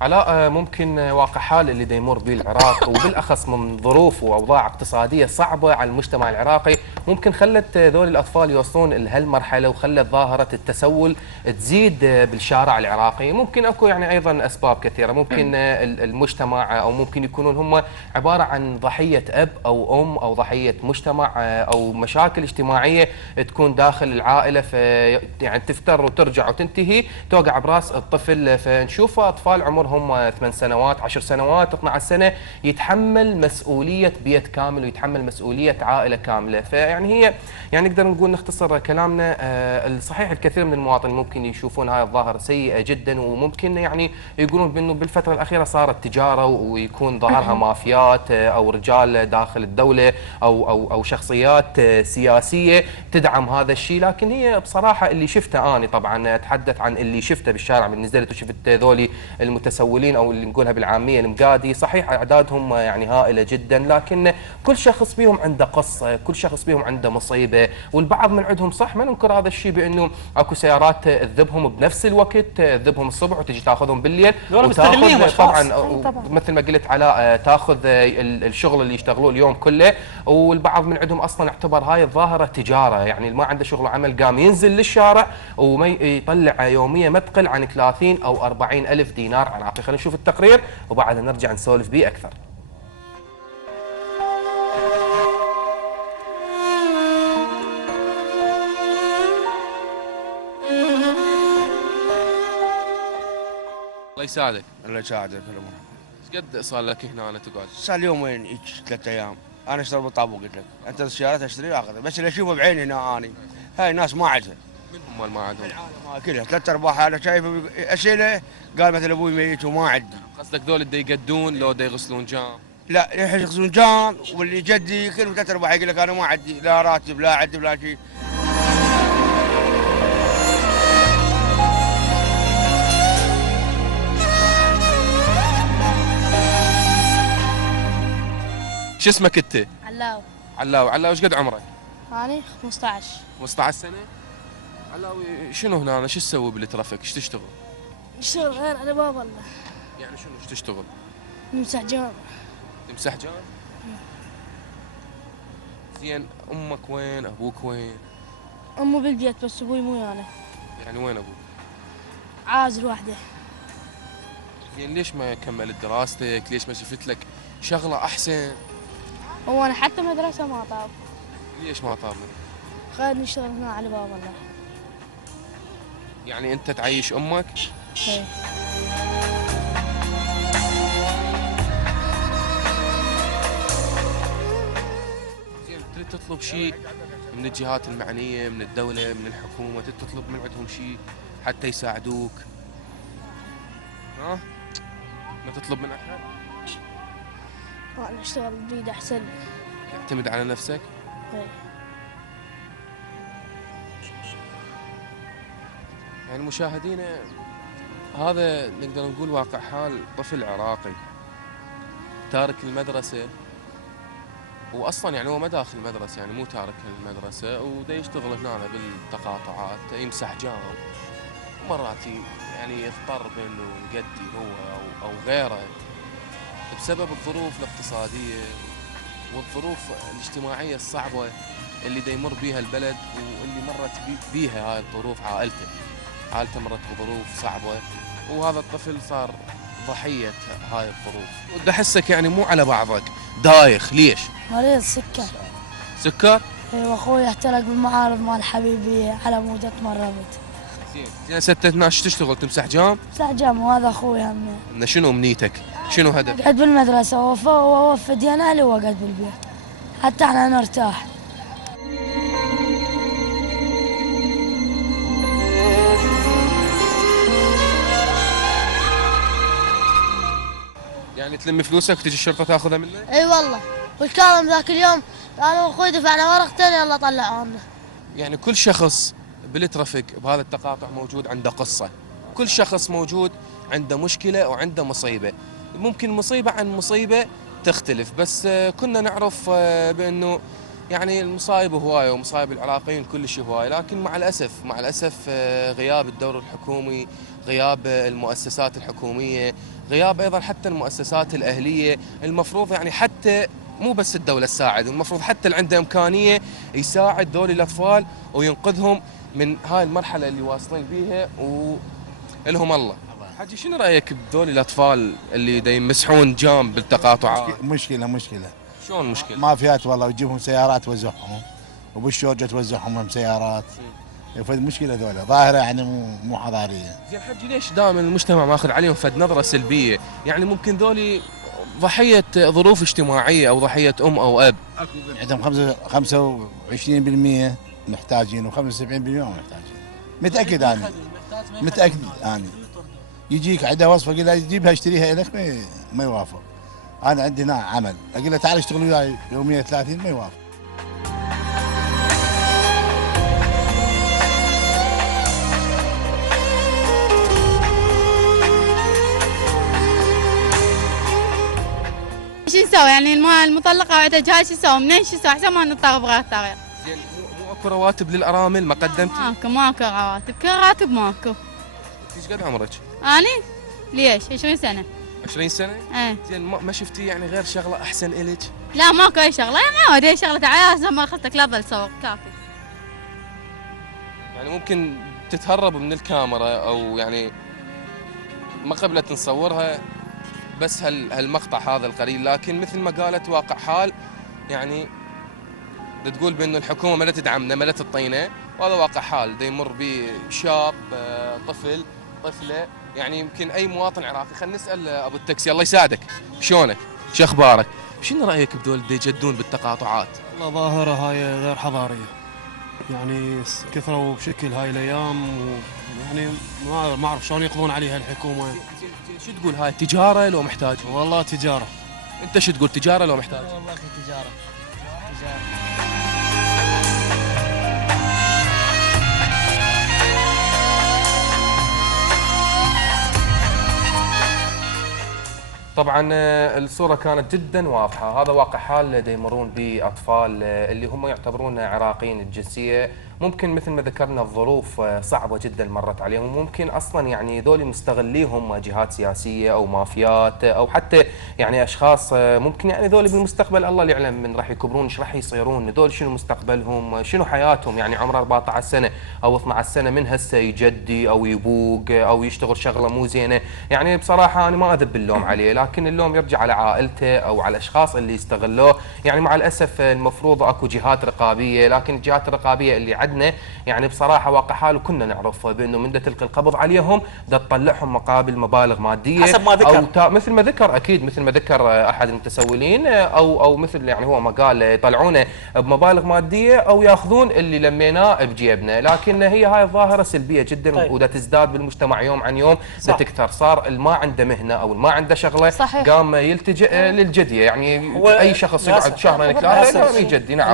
علاء، ممكن واقع حال اللي دا يمر به العراق وبالاخص من ظروف واوضاع اقتصاديه صعبه على المجتمع العراقي، ممكن خلت ذول الاطفال يوصلون لهالمرحله وخلت ظاهره التسول تزيد بالشارع العراقي. ممكن اكو يعني ايضا اسباب كثيره، ممكن المجتمع او ممكن يكونون هم عباره عن ضحيه اب او ام او ضحيه مجتمع او مشاكل اجتماعيه تكون داخل العائله، يعني تفتر وترجع وتنتهي توقع براس الطفل. فنشوف اطفال عمرهم 8 سنوات 10 سنوات 12 سنه يتحمل مسؤوليه بيت كامل ويتحمل مسؤوليه عائله كامله. فيعني هي يعني نقدر نقول نختصر كلامنا، الصحيح الكثير من المواطنين ممكن يشوفون هاي الظاهره سيئه جدا، وممكن يعني يقولون بانه بالفتره الاخيره صارت تجاره ويكون ظهرها مافيات او رجال داخل الدوله او شخصيات سياسيه تدعم هذا الشيء. لكن هي بصراحه اللي شفته انا، طبعا اتحدث عن اللي شفته بالشارع من نزلت وشفت ذولي المتسولين او اللي نقولها بالعاميه المقادي، صحيح اعدادهم يعني هائله جدا، لكن كل شخص بيهم عنده قصه، كل شخص بيهم عنده مصيبه. والبعض من عندهم صح ما ننكر هذا الشيء بانه اكو سيارات تذبهم بنفس الوقت، تذبهم الصبح وتجي تاخذهم بالليل وتاخذ طبعا مثل ما قلت علاء تاخذ الشغل اللي يشتغلوه اليوم كله. والبعض من عندهم اصلا اعتبر هاي الظاهره تجاره، يعني ما عنده شغل وعمل قام ينزل للشارع وما يطلع يوميه ما تقل عن 30 او 40 الف دينار عراقي. خلينا نشوف التقرير وبعدها نرجع نسولف به اكثر. الله يساعدك. الله يساعدك. ايش قد صار لك هنا أنا تقعد؟ صار لي يومين هيك 3 ايام. انا اشتري بالطابور قلت لك، انت السيارات اشتري اخذها، بس اللي اشوفه بعيني هنا اني هاي ناس ما عندها. من هم ما عندهم؟ العالم كلها 3/4 انا شايفه اسئله قال مثلا ابوي ميت وما عندي. قصدك ذول اللي يقدون لو يغسلون جام؟ لا يغسلون جام، واللي جدي كلهم 3/4 يقول لك انا ما عندي لا راتب لا عندي ولا شيء. شو اسمك انت؟ علاو. علاوي ايش قد عمرك؟ أنا 15. 15 سنة؟ علاوي شنو هنا شو تسوي بالترافيك؟ ايش تشتغل؟ اشتغل غير على باب الله. يعني شنو ايش تشتغل؟ نمسح جامع. تمسح جام؟ زين امك وين؟ ابوك وين؟ أمه بالبيت بس أبوي مو يعني. يعني وين ابوك؟ عازل وحده. زين ليش ما كملت دراستك؟ ليش ما شفت لك شغلة أحسن؟ هو أنا حتى مدرسة ما طاب. ليش ما طاب لك؟ خذني اشتغل هنا على باب الله. يعني أنت تعيش أمك؟ ايه. زين تريد تطلب شيء من الجهات المعنية، من الدولة، من الحكومة، تريد تطلب من عندهم شيء حتى يساعدوك؟ ها؟ ما تطلب من أحد؟ أنا أشتغل بيد أحسن. تعتمد على نفسك؟ ايه. يعني مشاهدينا هذا نقدر نقول واقع حال طفل عراقي تارك المدرسة، واصلا يعني هو ما داخل المدرسة، يعني مو تارك المدرسة ودا يشتغل هنا بالتقاطعات يمسح جام، ومرات يعني يضطر بانه يقدي هو او غيره بسبب الظروف الاقتصادية والظروف الاجتماعية الصعبة اللي دا يمر بيها البلد واللي مرت بيها هاي الظروف. عائلته مرت بظروف صعبة، وهذا الطفل صار ضحية هاي الظروف. ودي أحسك يعني مو على بعضك دايخ، ليش؟ مريض سكر. سكر؟ ايه، واخوي احترق بالمعارض مال حبيبي على مود اتمرمت. زين 6 12 تشتغل تمسح جام؟ مسح جام، وهذا اخوي هم. إن شنو امنيتك؟ شنو هدف؟ اقعد بالمدرسة ووفي ديان اهلي واقعد بالبيت حتى احنا نرتاح. يعني تلم فلوسك وتجي الشرطة تاخذها منك؟ اي والله، والكاظم ذاك اليوم انا واخوي دفعنا ورقتين يلا طلعونا. يعني كل شخص بالترافيك بهذا التقاطع موجود عنده قصة، كل شخص موجود عنده مشكلة وعنده مصيبة. ممكن مصيبة عن مصيبة تختلف، بس كنا نعرف بأنه يعني المصايب هوايه ومصايب العراقيين كل شيء هوايه، لكن مع الاسف غياب الدور الحكومي، غياب المؤسسات الحكوميه، غياب ايضا حتى المؤسسات الاهليه. المفروض يعني حتى مو بس الدوله تساعد، المفروض حتى اللي عنده امكانيه يساعد ذول الاطفال وينقذهم من هاي المرحله اللي واصلين بيها ولهم الله. حجي شنو رايك بذول الاطفال اللي دا يمسحون جام بالتقاطعات؟ مشكلة شلون مشكله؟ مافيات والله، وتجيبهم سيارات توزعهم، وبالشوجة توزعهم هم سيارات. فد مشكلة ذولا ظاهرة يعني مو حضارية. زين حجي ليش دائما المجتمع ماخذ عليهم فد نظره سلبيه؟ يعني ممكن ذولي ضحيه ظروف اجتماعيه او ضحيه ام او اب. عندهم 25% محتاجين و75% ما محتاجين. متأكد أنا. يجيك عنده وصفة قل له جيبها اشتريها لك ما يوافق. أنا عندي هنا عمل أقول له تعال اشتغل وياي يوميا 30 ما يوافق. شو نسوي يعني المطلقة وعندها جهاز شو نسوي؟ منين شو نسوي احسن ما نضطر بغير طريق. زين مو اكو رواتب للارامل ما قدمتي؟ ماكو رواتب، كل راتب ماكو. ايش قد عمرك؟ اني ليش 20 سنة. 20 سنه؟ ايه. زين ما شفتي يعني غير شغله احسن الك؟ لا ماكو اي شغلة، يا معود اي شغلة تعال زي ما اخذتك لا تظل تصور كافي. يعني ممكن تتهرب من الكاميرا او يعني ما قبلت نصورها بس هالمقطع هذا القليل، لكن مثل ما قالت واقع حال يعني تقول بأنه الحكومة ما تدعمنا ما تعطينا، وهذا واقع حال دا يمر به شاب طفلة. يعني يمكن أي مواطن عراقي. خلينا نسأل أبو التاكسي الله يساعدك، شلونك؟ شو أخبارك؟ شنو رأيك بدول دا يجدون بالتقاطعات؟ والله ظاهرة هاي غير حضارية، يعني كثروا بشكل هاي الأيام ويعني ما أعرف شلون يقضون عليها الحكومة. شو تقول هاي تجارة لو محتاج؟ والله تجارة. أنت شو تقول تجارة لو محتاج؟ والله تجارة. طبعا الصورة كانت جدا واضحة، هذا واقع حال دا يمرون به أطفال اللي هم يعتبرون عراقيين الجنسية. ممكن مثل ما ذكرنا الظروف صعبة جدا مرت عليهم، وممكن أصلا يعني ذولي مستغليهم جهات سياسية أو مافيات أو حتى يعني أشخاص ممكن يعني ذولي بالمستقبل الله اللي يعلم من راح يكبرون ايش راح يصيرون، ذول شنو مستقبلهم شنو حياتهم. يعني عمره 14 سنة أو 12 سنة من هسه يجدي أو يبوق أو يشتغل شغلة مو زينة. يعني بصراحة أنا ما أذب اللوم عليه، لكن اللوم يرجع على عائلته أو على الأشخاص اللي يستغلوه. يعني مع الأسف المفروض أكو جهات رقابية، لكن الجهات الرقابية اللي عندنا يعني بصراحه واقع حال وكنا نعرف بانه من تلقي القبض عليهم تطلعهم مقابل مبالغ ماديه حسب ما ذكر او مثل ما ذكر اكيد مثل ما ذكر احد المتسولين او مثل يعني هو ما قال يطلعونه بمبالغ ماديه او ياخذون اللي لميناه بجيبنا. لكن هي هاي الظاهره سلبيه جدا طيب. ودا تزداد بالمجتمع يوم عن يوم، دا تكثر. صار اللي ما عنده مهنه او اللي ما عنده شغله صحيح. قام يلتجئ للجديه. يعني اي شخص يقعد شهرين ثلاثه قام يجدي. نعم.